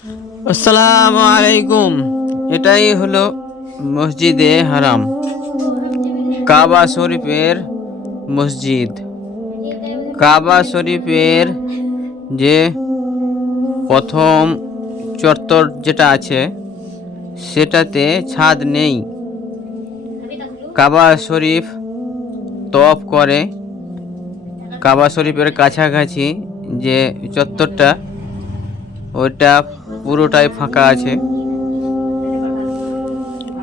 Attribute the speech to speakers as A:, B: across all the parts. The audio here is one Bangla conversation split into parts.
A: আসসালামু আলাইকুম। এটাই হলো মসজিদে হারাম। কাবা শরীফের মসজিদ। কাবা শরীফের যে প্রথম চত্বর যেটা আছে, সেটাতে ছাদ নেই। কাবা শরীফ তপ করে। কাবা শরীফের কাছাকাছি যে চত্বরটা, ওইটা পুরোটাই ফাঁকা আছে।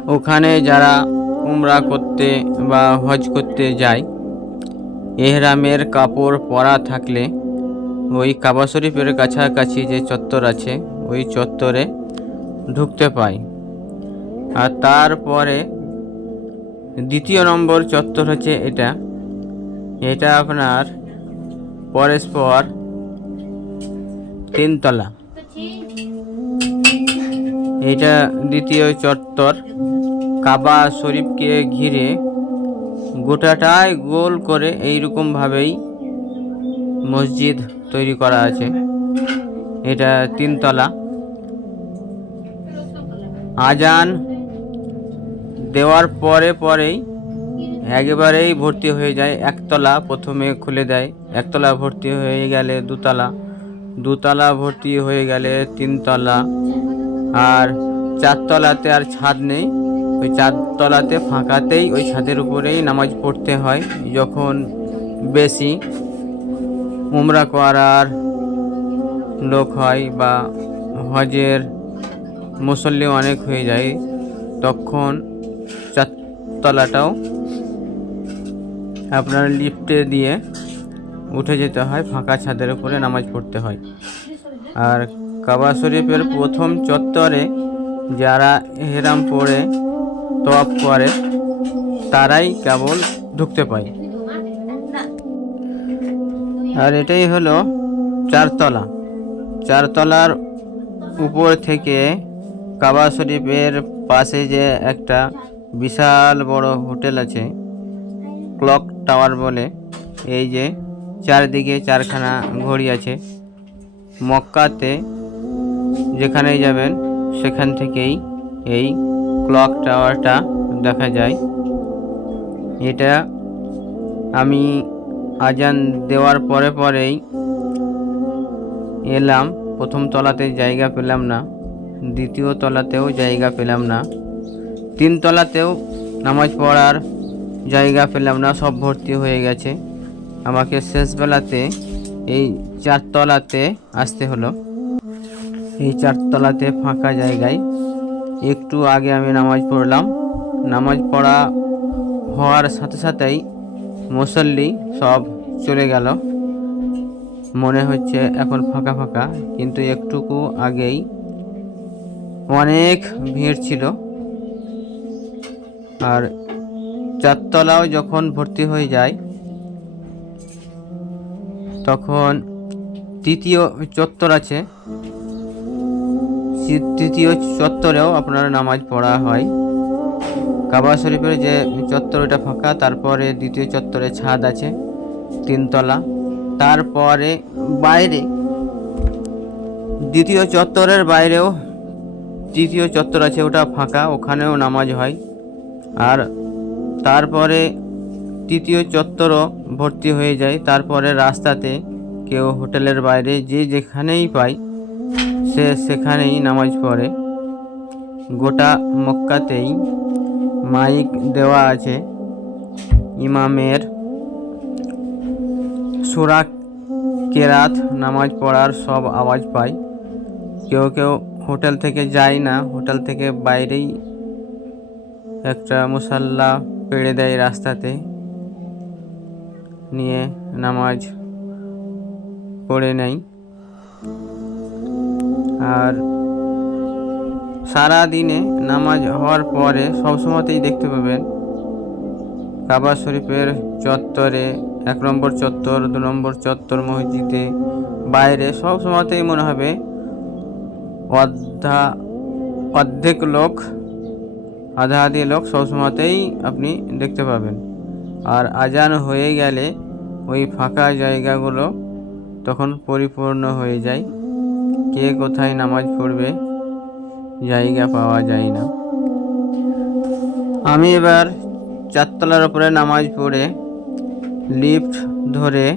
A: ওখানে যারা উমরা করতে বা হজ করতে যায়, এহরামের কাপড় পরা থাকলে ওই কাবা শরীফের কাছাকাছি যে চত্বর আছে, ওই চত্বরে ঢুকতে পায়। আর তারপরে দ্বিতীয় নম্বর চত্বর হচ্ছে এটা। এটা আপনার পরস্পর তিনতলা। এটা দ্বিতীয় চত্বর। কাবা শরীফকে ঘিরে গোটাটাই গোল করে এইরকমভাবেই মসজিদ তৈরি করা আছে। এটা তিনতলা। আজান দেওয়ার পরে পরেই একেবারেই ভর্তি হয়ে যায়। একতলা প্রথমে খুলে দেয়। একতলা ভর্তি হয়ে গেলে দুতলা। দুতলা ভর্তি হয়ে গেলে তিনতলা। আর চারতলাতে আর ছাদ নেই। ওই চারতলাতে ফাঁকাতেই ওই ছাদের উপরেই নামাজ পড়তে হয়, যখন বেশি উমরা করার লোক হয় বা হজের মুসল্লি অনেক হয়ে যায়, তখন চারতলাটাও আপনার লিফটে দিয়ে উঠে যেতে হয়, ফাঁকা ছাদের উপরে নামাজ পড়তে হয়। আর কাবা শরীফের প্রথম চত্বরে যারা হেরাম পড়ে তপ করে, তারাই কেবল ঢুকতে পায়। আর এটাই হলো চারতলা। চারতলার উপর থেকে কাবা শরীফের পাশে যে একটা বিশাল বড় হোটেল আছে, ক্লক টাওয়ার বলে, এই যে চারদিকে চারখানা ঘড়ি আছে, মক্কাতে যেখানেই যাবেন, সেখান থেকেই এই ক্লক টাওয়ারটা দেখা যায়। এটা আমি আজান দেওয়ার পরে পরেই এলাম। প্রথম তলাতে জায়গা পেলাম না, দ্বিতীয় তলাতেও জায়গা পেলাম না, তিন তলাতেও নামাজ পড়ার জায়গা পেলাম না, সব ভর্তি হয়ে গেছে। আমাকে শেষবেলাতে এই চারতলাতে আসতে হলো। এই চারতলাতে ফাঁকা জায়গায়। একটু আগে আমি নামাজ পড়লাম। নামাজ পড়া হওয়ার সাথে সাথেই মুসল্লি সব চলে গেল। মনে হচ্ছে এখন ফাঁকা ফাঁকা, কিন্তু একটুকু আগেই অনেক ভিড় ছিল। আর চারতলাও যখন ভর্তি হয়ে যায়, তখন তৃতীয় চত্বর আছে। তৃতীয় চত্বরেও আপনার নামাজ পড়া হয়। কাবা শরীফের যে চত্বর ওটা ফাঁকা, তারপরে দ্বিতীয় চত্বরে ছাদ আছে, তিনতলা। তারপরে বাইরে, দ্বিতীয় চত্বরের বাইরেও তৃতীয় চত্বর আছে, ওটা ফাঁকা, ওখানেও নামাজ হয়। আর তারপরে তৃতীয় চত্বরও ভর্তি হয়ে যায়। তারপরে রাস্তাতে কেউ হোটেলের বাইরে যে যেখানেই পায় সে সেখানেই নামাজ পড়ে। গোটা মক্কাতেই মাইক দেওয়া আছে ইমামের। সুরা কেরাত নামাজ পড়ার সব আওয়াজ পায় কেউ কেউ হোটেল থেকে যায় না, হোটেল থেকে বাইরেই একটা মুসাল্লা পেড়ে দেয় রাস্তাতে। নিয়ে নামাজ পড়ে নেয়। আর সারা দিনে নামাজ হওয়ার পরে সবসময়তেই দেখতে পাবেন কাবা শরীফের চত্বরে এক নম্বর চত্বর, দু নম্বর চত্বর মসজিদে, বাইরে সব সময়তেই মনে হবে অর্ধা অর্ধেক লোক, আধা আধি লোক সবসময়তেই আপনি দেখতে পাবেন। আর আজান হয়ে গেলে ওই ফাঁকা জায়গাগুলো তখন পরিপূর্ণ হয়ে যায়। কে কোথায় নামাজ পড়বে, জায়গা পাওয়া যায় না। আমি এবার চারতলার উপরে নামাজ পড়ে লিফট ধরে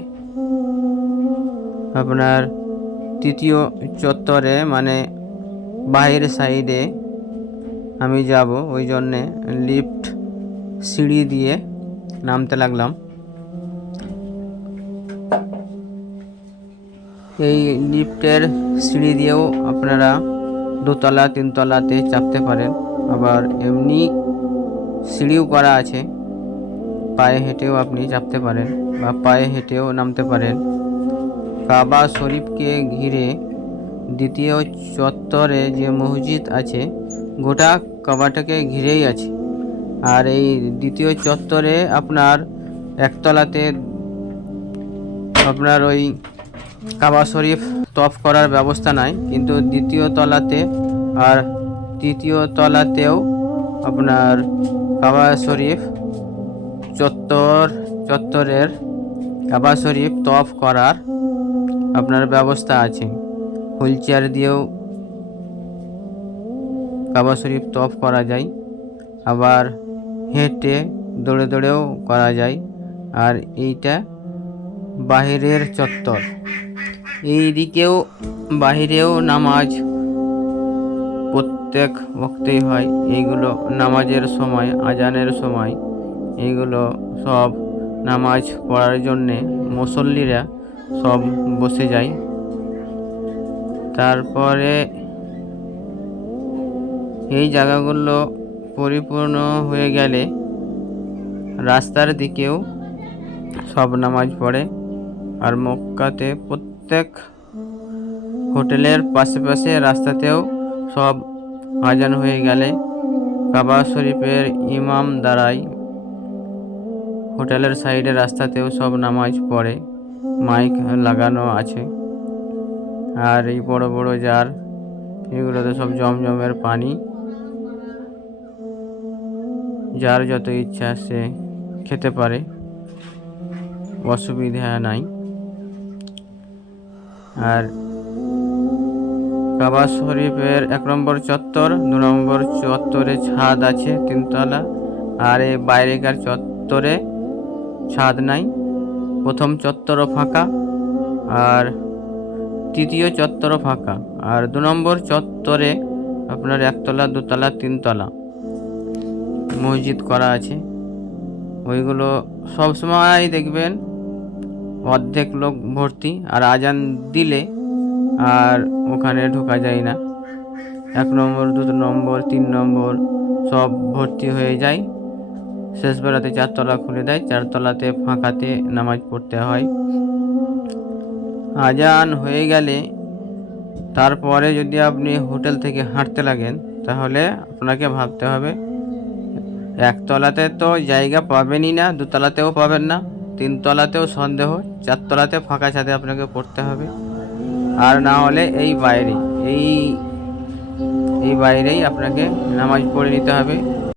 A: আপনার তৃতীয় চত্বরে মানে বাইরের সাইডে আমি যাব। ওই জন্যে লিফট সিঁড়ি দিয়ে নামতে লাগলাম। এই লিফটের সিঁড়ি দিয়েও আপনারা দোতলা, তিনতলাতে চাপতে পারেন। আবার এমনি সিঁড়িও করা আছে। পায়ে হেঁটেও আপনি চাপতে পারেন বা পায়ে হেঁটেও নামতে পারেন। কাবা শরীফকে ঘিরে দ্বিতীয় চত্বরে যে মসজিদ আছে, গোটা কাবাটাকে ঘিরেই আছে। আর এই দ্বিতীয় চত্বরে আপনার একতলাতে আপনার ওই কাবা শরীফ তফ করার ব্যবস্থা নাই, কিন্তু দ্বিতীয় তলাতে আর তৃতীয় তলাতেও আপনার কাবা শরীফ চত্বর, চত্বরের কাবা শরীফ তফ করার আপনার ব্যবস্থা আছে। হুইল চেয়ার দিয়েও কাবা শরীফ তফ করা যায়, আবার হেঁটে দৌড়ে দৌড়েও করা যায়, আর এইটা বাহিরের চত্বর। এই দিকেও বাহিরেও নামাজ প্রত্যেক বক্তেই হয়। এইগুলো নামাজের সময়, আজানের সময়, এইগুলো সব নামাজ পড়ার জন্যে মুসল্লিরা সব বসে যায়। তারপরে এই জায়গাগুলো পরিপূর্ণ হয়ে গেলে রাস্তার দিকেও সব নামাজ পড়ে। আর মক্কাতে প্রত্যেক হোটেলের পাশে পাশে রাস্তাতেও সব আজান হয়ে গেলে কাবা শরীফের ইমাম দ্বারাই হোটেলের সাইডে রাস্তাতেও সব নামাজ পড়ে, মাইক লাগানো আছে। আর এই বড় বড় জার, এগুলোতে সব জমজমের পানি। যার যত ইচ্ছা সে খেতে পারে, অসুবিধা নাই। আর কাবা শরীফের এক নম্বর চত্বর, দু নম্বর চত্বরে ছাদ আছে, তিনতলা, আর এই বাইরেকার চত্বরে ছাদ নাই। প্রথম চত্বরও ফাঁকা, আর তৃতীয় চত্বরও ফাঁকা, আর দু নম্বর চত্বরে আপনার একতলা, দুতলা, তিনতলা মসজিদ করা আছে। ওইগুলো সবসময় দেখবেন অর্ধেক লোক ভর্তি আর আজান দিলে আর ওখানে ঢোকা যায় না। এক নম্বর দু নম্বর, তিন নম্বর সব ভর্তি হয়ে যায়। শেষ বেলাতে চারতলা খুলে দেয়, চারতলাতে ফাঁকাতে নামাজ পড়তে হয়। আজান হয়ে গেলে তারপরে যদি আপনি হোটেল থেকে হাঁটতে লাগেন, তাহলে আপনাকে ভাবতে হবে, একতলাতে তো জায়গা পাবেনই না, দুতলাতেও পাবেন না। তিনতলাতেও সন্দেহ, চারতলাতে ফাঁকা ছাদে আপনাকে পড়তে হবে। আর না হলে এই বাইরে, এই এই বাইরেই আপনাকে নামাজ পড়ে নিতে হবে।